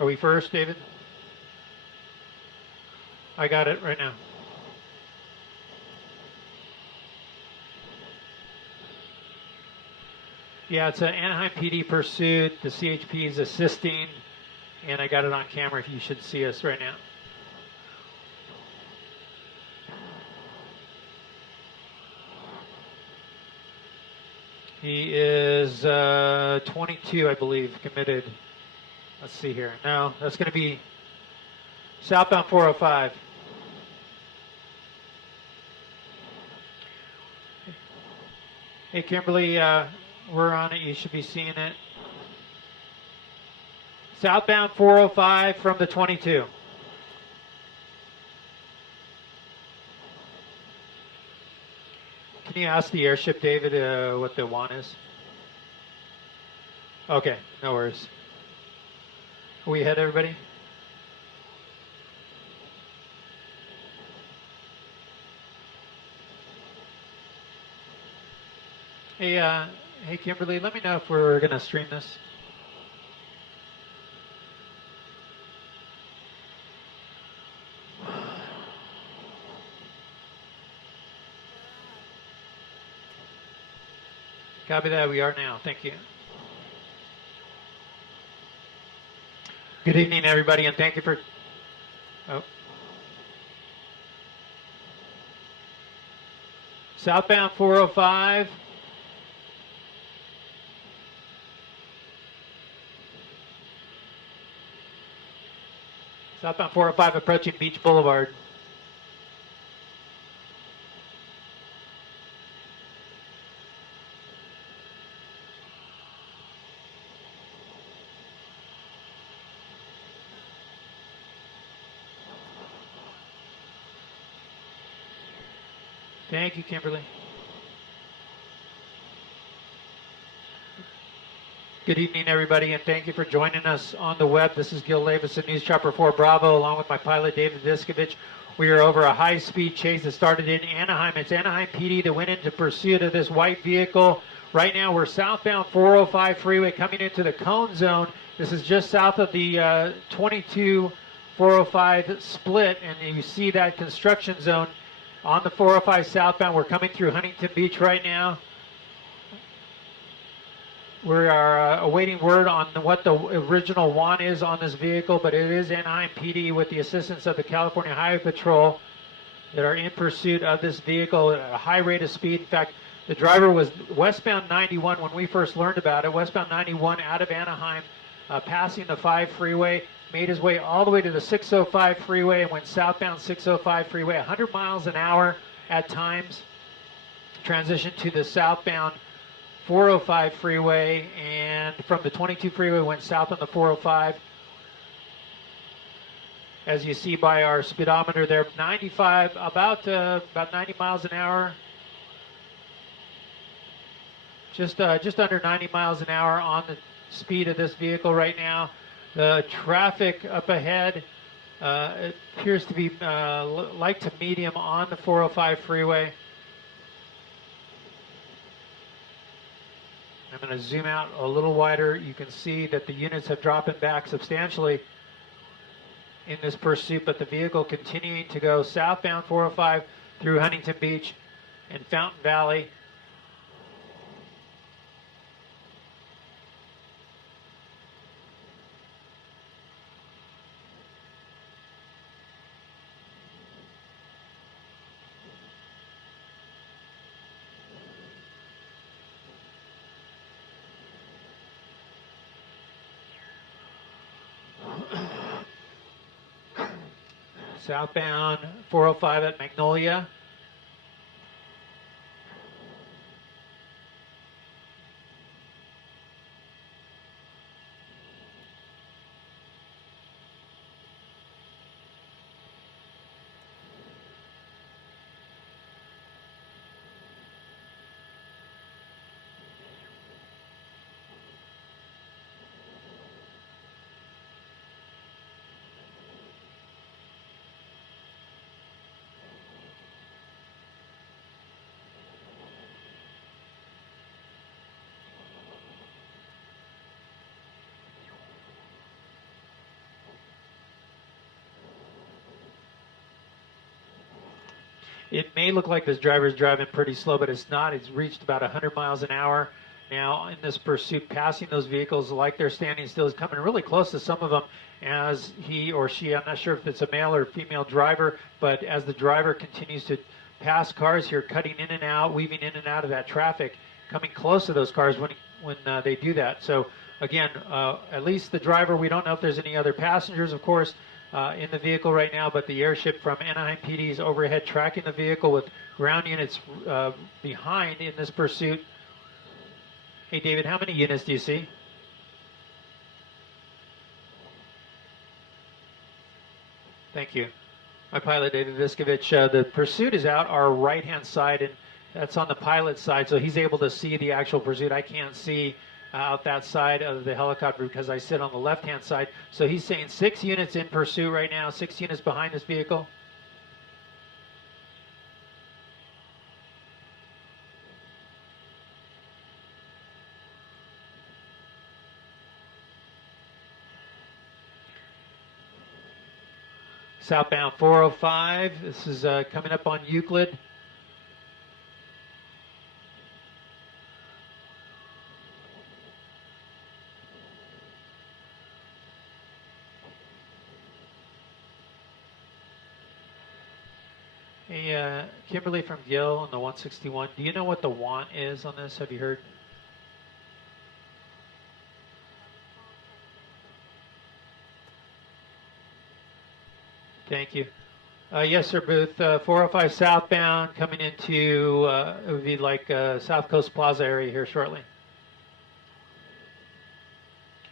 Are we first, David? I got it right now. Yeah, it's an Anaheim PD pursuit. The CHP is assisting, and I got it on camera if you should see us right now. He is 22, I believe, committed. Let's see here. No, that's going to be southbound 405. Hey, Kimberly, we're on it. You should be seeing it. Southbound 405 from the 22. Can you ask the airship, David, what the one is? Okay, no worries. Are we ahead, everybody? Hey, Kimberly, let me know if we're going to stream this. Copy that. We are now. Thank you. Good evening, everybody, and thank you for... Oh. Southbound 405. Southbound 405 approaching Beach Boulevard. Thank you, Kimberly. Good evening, everybody, and thank you for joining us on the web. This is Gil Levis, News Chopper 4 Bravo, along with my pilot, David Viskovich. We are over a high-speed chase that started in Anaheim. It's Anaheim PD that went into pursuit of this white vehicle. Right now, we're southbound 405 freeway coming into the cone zone. This is just south of the 22-405 split, and you see that construction zone on the 405 southbound. We're coming through Huntington Beach right now. We are awaiting word on what the original want is on this vehicle, but it is Anaheim PD with the assistance of the California Highway Patrol that are in pursuit of this vehicle at a high rate of speed. In fact, the driver was westbound 91 when we first learned about it, westbound 91 out of Anaheim, passing the 5 freeway, made his way all the way to the 605 freeway and went southbound 605 freeway, 100 miles an hour at times, transitioned to the southbound 405 freeway, and from the 22 freeway went south on the 405. As you see by our speedometer there, 95, about 90 miles an hour. Just under 90 miles an hour on the speed of this vehicle right now. The traffic up ahead it appears to be light to medium on the 405 freeway. I'm going to zoom out a little wider. You can see that the units have dropped back substantially in this pursuit, but the vehicle continuing to go southbound 405 through Huntington Beach and Fountain Valley. Southbound 405 at Magnolia. It may look like this driver is driving pretty slow, but it's not. It's reached about 100 miles an hour now in this pursuit, passing those vehicles like they're standing still. He's coming really close to some of them as he or she, I'm not sure if it's a male or female driver, but as the driver continues to pass cars here, cutting in and out, weaving in and out of that traffic, coming close to those cars when they do that. So again, at least the driver, we don't know if there's any other passengers, of course, in the vehicle right now, but the airship from Anaheim PD is overhead tracking the vehicle with ground units behind in this pursuit. Hey, David, how many units do you see? Thank you. My pilot, David Viskovich. The pursuit is out our right-hand side, and that's on the pilot's side, so he's able to see the actual pursuit. I can't see out that side of the helicopter because I sit on the left-hand side. So he's saying 6 units in pursuit right now, 6 units behind this vehicle. Southbound 405, this is coming up on Euclid. Hey, Kimberly from Gill on the 161, do you know what the want is on this? Have you heard? Thank you. Yes, sir, Booth. 405 southbound coming into, it would be like South Coast Plaza area here shortly.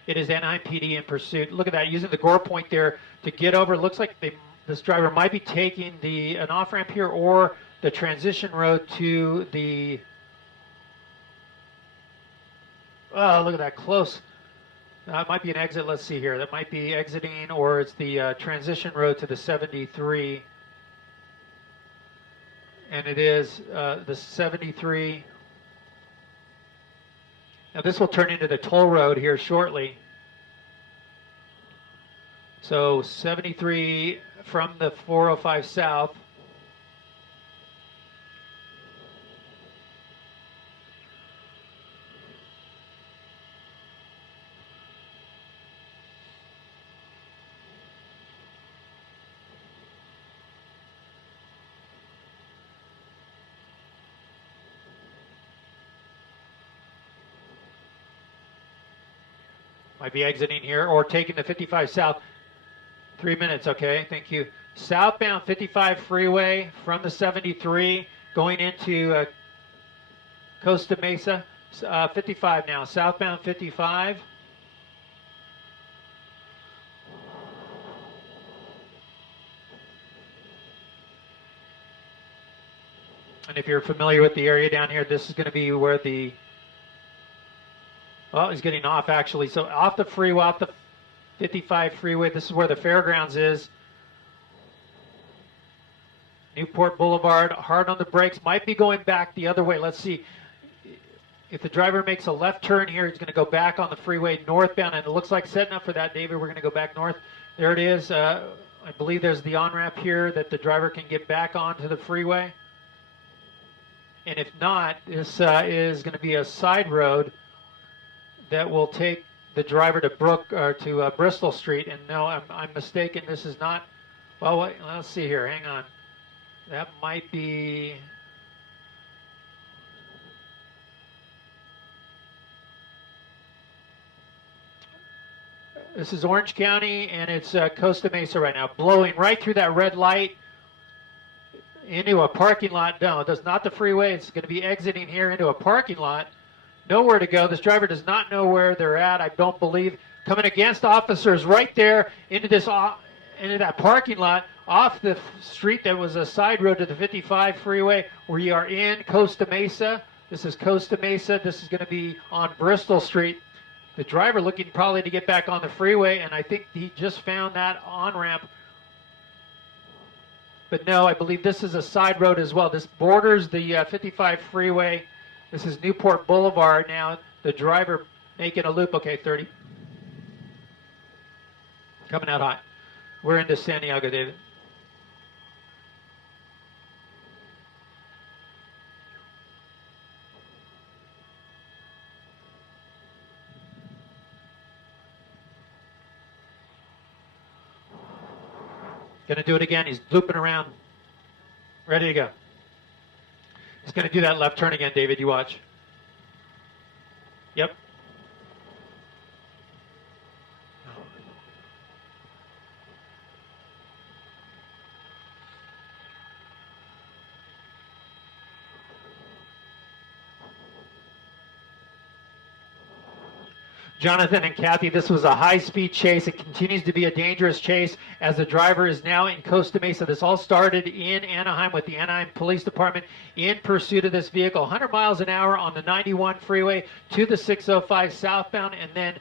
It is Anaheim PD in pursuit. Look at that, using the gore point there to get over. It looks like this driver might be taking an off-ramp here or the transition road to the, oh, look at that, close. It might be an exit. Let's see here. That might be exiting, or it's the transition road to the 73. And it is the 73. Now this will turn into the toll road here shortly. So 73 from the 405 south. Might be exiting here or taking the 55 south. 3 minutes, okay, thank you. Southbound 55 freeway from the 73 going into Costa Mesa. 55 now, southbound 55. And if you're familiar with the area down here, this is going to be where the, oh, he's getting off actually. So off the freeway, off the 55 freeway, this is where the fairgrounds is. Newport Boulevard, hard on the brakes, might be going back the other way. Let's see. If the driver makes a left turn here, he's going to go back on the freeway northbound, and it looks like setting up for that, David. We're going to go back north. There it is. I believe there's the on-ramp here that the driver can get back onto the freeway. And if not, this is going to be a side road that will take the driver to Bristol Street. And no, I'm mistaken. This is not. Well, wait, let's see here. Hang on. That might be. This is Orange County, and it's Costa Mesa right now, blowing right through that red light into a parking lot. No, that's not the freeway. It's going to be exiting here into a parking lot. Nowhere to go. This driver does not know where they're at, I don't believe. Coming against officers right there into that parking lot off the street that was a side road to the 55 freeway. We are in Costa Mesa. This is Costa Mesa. This is going to be on Bristol Street. The driver looking probably to get back on the freeway, and I think he just found that on-ramp. But no, I believe this is a side road as well. This borders the 55 freeway. This is Newport Boulevard now. The driver making a loop. Okay, 30. Coming out hot. We're into San Diego, David. Gonna do it again. He's looping around. Ready to go. He's gonna do that left turn again, David. You watch. Yep. Jonathan and Kathy, this was a high-speed chase. It continues to be a dangerous chase as the driver is now in Costa Mesa. This all started in Anaheim with the Anaheim Police Department in pursuit of this vehicle. 100 miles an hour on the 91 freeway to the 605 southbound, and then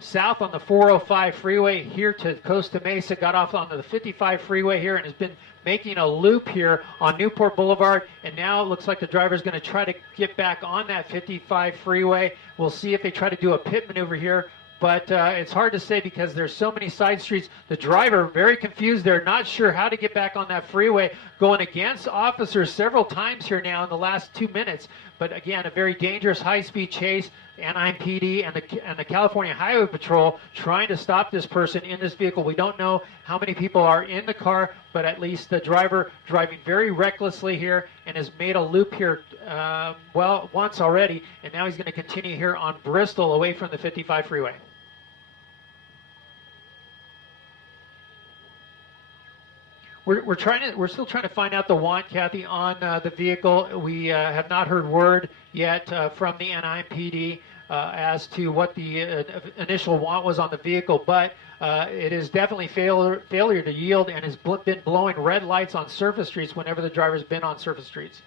south on the 405 freeway here to Costa Mesa. Got off onto the 55 freeway here and has been making a loop here on Newport Boulevard, and now it looks like the driver is going to try to get back on that 55 freeway. We'll see if they try to do a pit maneuver here, but it's hard to say because there's so many side streets. The driver very confused there, not sure how to get back on that freeway, going against officers several times here now in the last 2 minutes. But again, a very dangerous high-speed chase. Anaheim PD and the California Highway Patrol trying to stop this person in this vehicle. We don't know how many people are in the car, but at least the driver driving very recklessly here and has made a loop here, well, once already, and now he's going to continue here on Bristol away from the 55 freeway. We're still trying to find out the want, Kathy, on the vehicle. We have not heard word yet from the Anaheim PD as to what the initial want was on the vehicle, but it is definitely failure to yield and has been blowing red lights on surface streets whenever the driver's been on surface streets.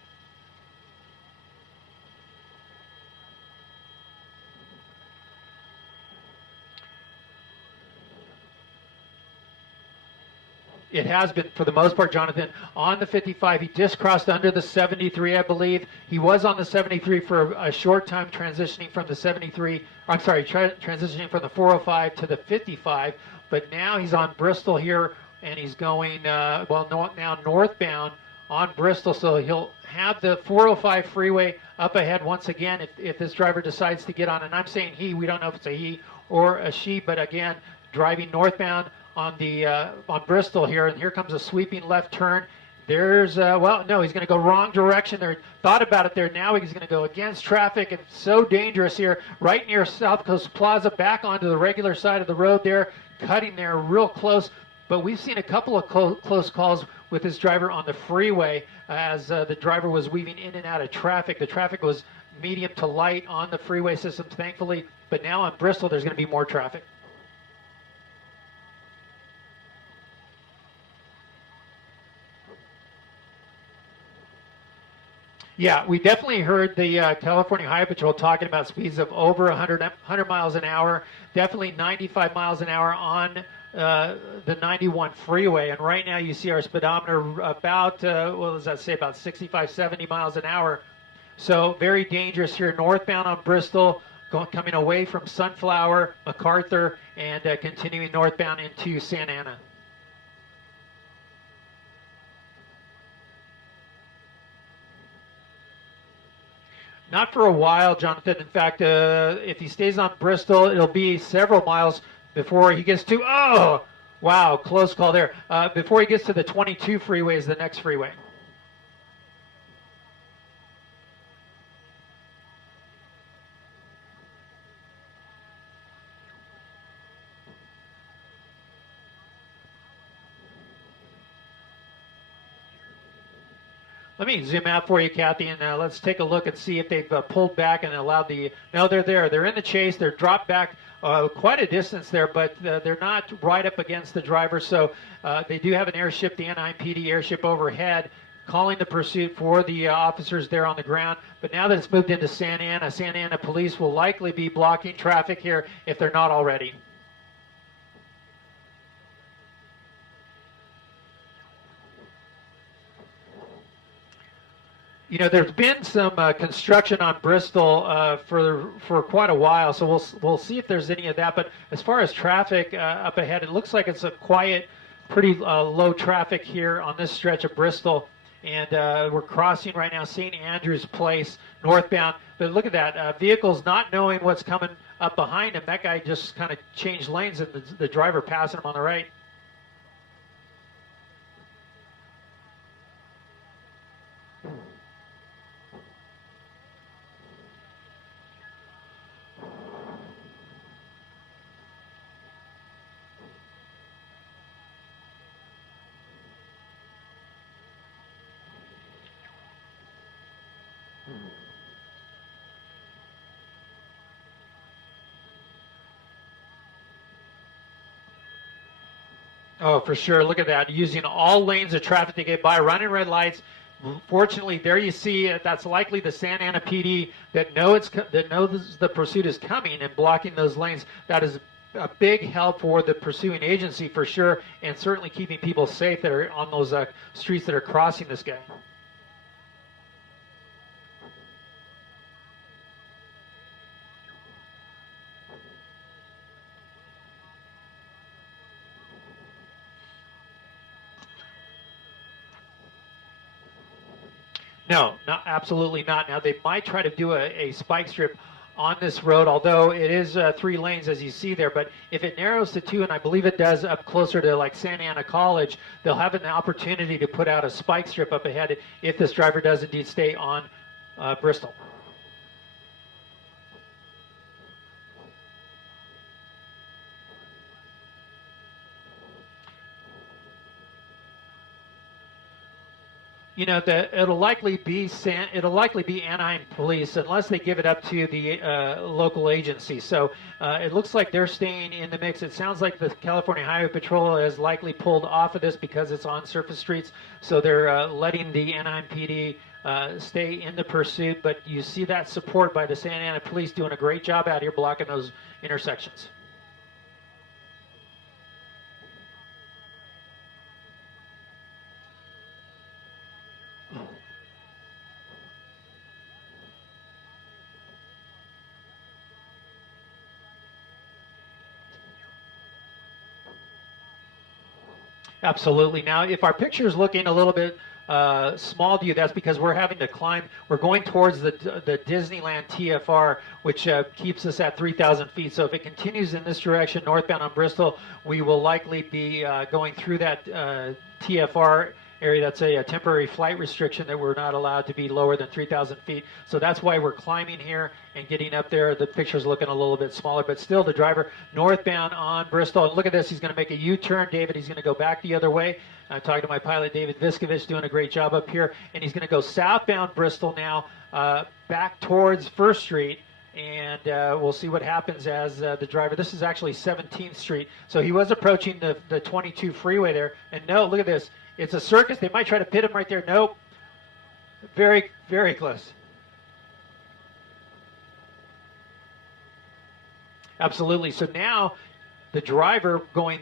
It has been, for the most part, Jonathan, on the 55. He just crossed under the 73, I believe. He was on the 73 for a short time, transitioning from the 73, I'm sorry, transitioning from the 405 to the 55. But now he's on Bristol here, and he's going, well, now northbound on Bristol. So he'll have the 405 freeway up ahead once again if this driver decides to get on. And I'm saying he, we don't know if it's a he or a she, but again, driving northbound on the on Bristol here, and here comes a sweeping left turn. There's well, no, he's going to go wrong direction there. Thought about it there. Now he's going to go against traffic. It's so dangerous here, right near South Coast Plaza, back onto the regular side of the road there, cutting there real close. But we've seen a couple of close calls with this driver on the freeway as the driver was weaving in and out of traffic. The traffic was medium to light on the freeway system, thankfully. But now on Bristol, there's going to be more traffic. Yeah, we definitely heard the California Highway Patrol talking about speeds of over 100 miles an hour, definitely 95 miles an hour on the 91 freeway. And right now you see our speedometer about, what does that say, about 65, 70 miles an hour. So very dangerous here northbound on Bristol, coming away from Sunflower, MacArthur, and continuing northbound into Santa Ana. Not for a while, Jonathan. In fact, if he stays on Bristol, it'll be several miles before he gets to, oh, wow, close call there. Before he gets to the 22 freeway is the next freeway. Let me zoom out for you, Kathy, and let's take a look and see if they've pulled back and allowed the... No, they're there. They're in the chase. They're dropped back quite a distance there, but they're not right up against the driver. So they do have an airship, the Anaheim PD airship overhead, calling the pursuit for the officers there on the ground. But now that it's moved into Santa Ana police will likely be blocking traffic here if they're not already. You know, there's been some construction on Bristol for quite a while, so we'll see if there's any of that. But as far as traffic up ahead, it looks like it's a quiet, pretty low traffic here on this stretch of Bristol. And we're crossing right now St. Andrew's Place northbound. But look at that, vehicles not knowing what's coming up behind him. That guy just kind of changed lanes, and the driver passing him on the right. Oh, for sure. Look at that. Using all lanes of traffic to get by, running red lights. Fortunately, there you see that's likely the Santa Ana PD that knows the pursuit is coming and blocking those lanes. That is a big help for the pursuing agency for sure, and certainly keeping people safe that are on those streets that are crossing this guy. No, absolutely not. Now they might try to do a spike strip on this road, although it is 3 lanes as you see there. But if it narrows to 2, and I believe it does up closer to like Santa Ana College, they'll have an opportunity to put out a spike strip up ahead if this driver does indeed stay on Bristol. You know, it'll likely be Anaheim Police unless they give it up to the local agency. So it looks like they're staying in the mix. It sounds like the California Highway Patrol has likely pulled off of this because it's on surface streets. So they're letting the Anaheim PD stay in the pursuit. But you see that support by the Santa Ana Police doing a great job out here blocking those intersections. Absolutely. Now, if our picture is looking a little bit small to you, that's because we're having to climb. We're going towards the Disneyland TFR, which keeps us at 3,000 feet. So if it continues in this direction, northbound on Bristol, we will likely be going through that TFR area. That's a temporary flight restriction that we're not allowed to be lower than 3,000 feet. So that's why we're climbing here and getting up there. The picture's looking a little bit smaller, but still the driver northbound on Bristol. And look at this, he's going to make a U-turn, David. He's going to go back the other way. I'm talking to my pilot, David Viskovich, doing a great job up here. And he's going to go southbound Bristol now, back towards First Street. And we'll see what happens as the driver. This is actually 17th Street. So he was approaching the 22 freeway there. And no, look at this. It's a circus. They might try to pit him right there. Nope. Very, very close. Absolutely. So now the driver going,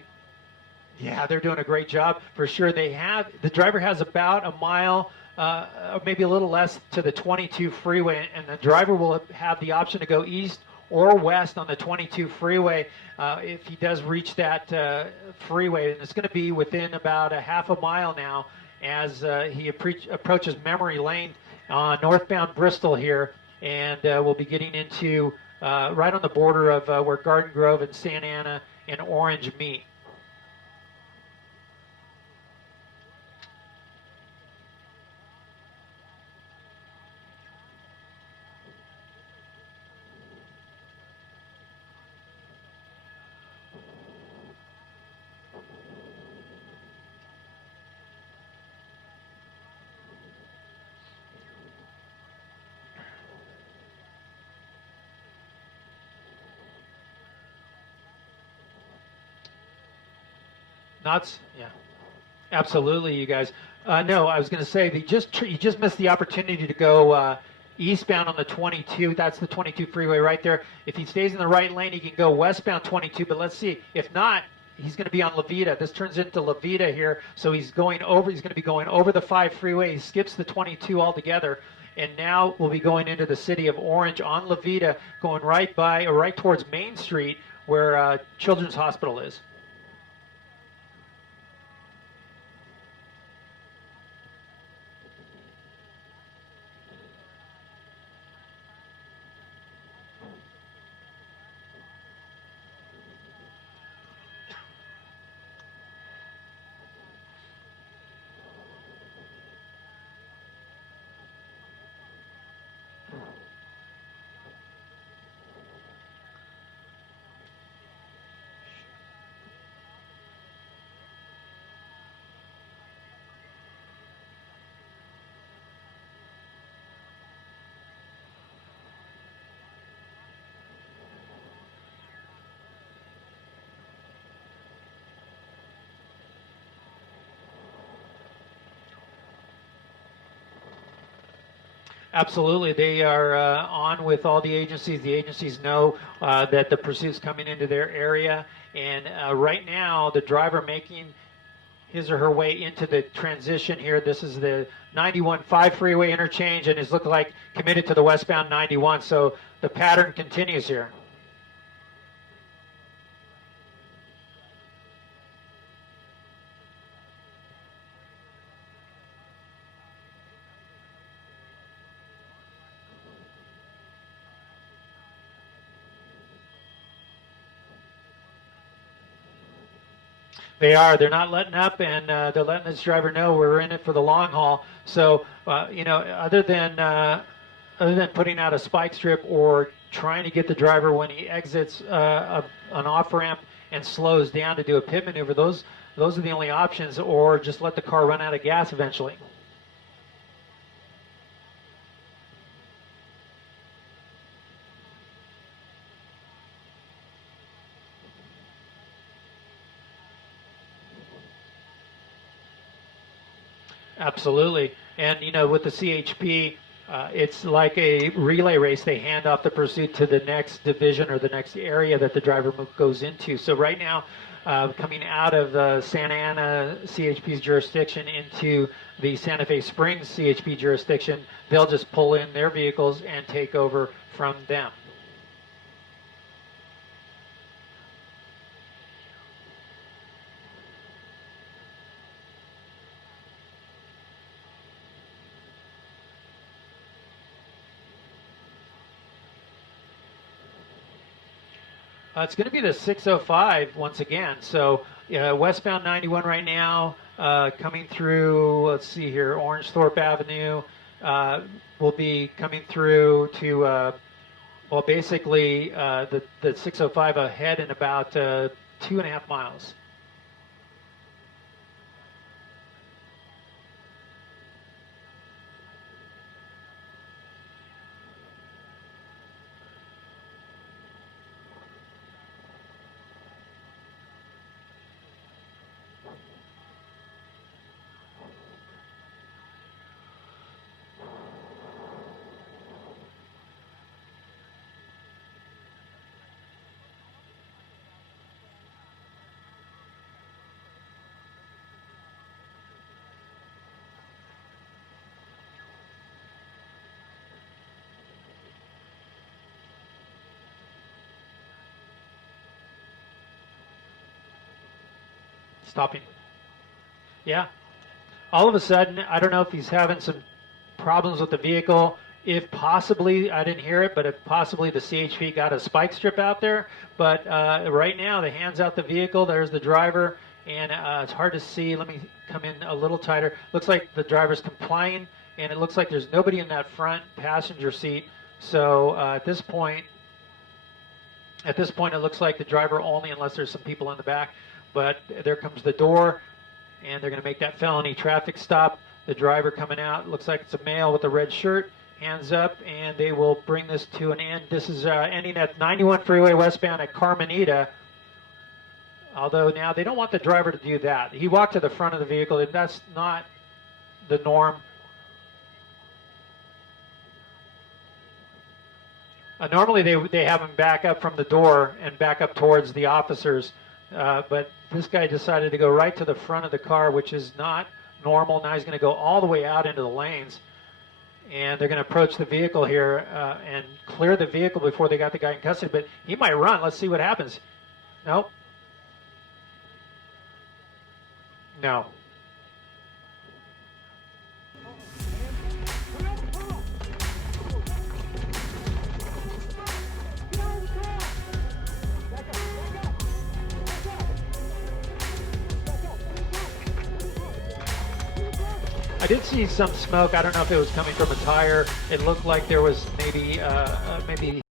yeah, they're doing a great job for sure. The driver has about a mile, or maybe a little less to the 22 freeway, and the driver will have the option to go east or west on the 22 freeway if he does reach that freeway. And it's going to be within about a half a mile now as he approaches Memory Lane northbound Bristol here. And we'll be getting into right on the border of where Garden Grove and Santa Ana and Orange meet. Yeah, absolutely, you guys. No, I was going to say you just missed the opportunity to go eastbound on the 22. That's the 22 freeway right there. If he stays in the right lane, he can go westbound 22. But let's see. If not, he's going to be on La Vida. This turns into La Vida here. So he's going to be going over the 5 freeway. He skips the 22 altogether. And now we'll be going into the city of Orange on La Vida, going right towards Main Street where Children's Hospital is. Absolutely. They are on with all the agencies. The agencies know that the pursuit's coming into their area. And right now, the driver making his or her way into the transition here. This is the 91-5 freeway interchange, and it's looking like committed to the westbound 91. So the pattern continues here. They are. They're not letting up, and they're letting this driver know we're in it for the long haul. So, you know, other than putting out a spike strip or trying to get the driver when he exits an off ramp and slows down to do a pit maneuver, those are the only options, or just let the car run out of gas eventually. Absolutely. And, you know, with the CHP, it's like a relay race. They hand off the pursuit to the next division or the next area that the driver goes into. So right now, coming out of Santa Ana CHP's jurisdiction into the Santa Fe Springs CHP jurisdiction, they'll just pull in their vehicles and take over from them. It's going to be the 605 once again. So westbound 91 right now, coming through, let's see here, Orange Thorpe Avenue, will be coming through to, well, basically the 605 ahead in about 2.5 miles. Stopping. Yeah. All of a sudden, I don't know if he's having some problems with the vehicle. If possibly, I didn't hear it, but if possibly the CHP got a spike strip out there. But right now, the hands out the vehicle. There's the driver, and it's hard to see. Let me come in a little tighter. Looks like the driver's complying, and it looks like there's nobody in that front passenger seat. So at this point, it looks like the driver only, unless there's some people in the back. But there comes the door, and they're going to make that felony traffic stop. The driver coming out, looks like it's a male with a red shirt, hands up, and they will bring this to an end. This is ending at 91 freeway westbound at Carmenita. Although now they don't want the driver to do that. He walked to the front of the vehicle, and that's not the norm. Normally they have him back up from the door and back up towards the officers. But this guy decided to go right to the front of the car, which is not normal. Now he's going to go all the way out into the lanes. And they're going to approach the vehicle here and clear the vehicle before they got the guy in custody. But he might run. Let's see what happens. Nope. No. I did see some smoke. I don't know if it was coming from a tire. It looked like there was maybe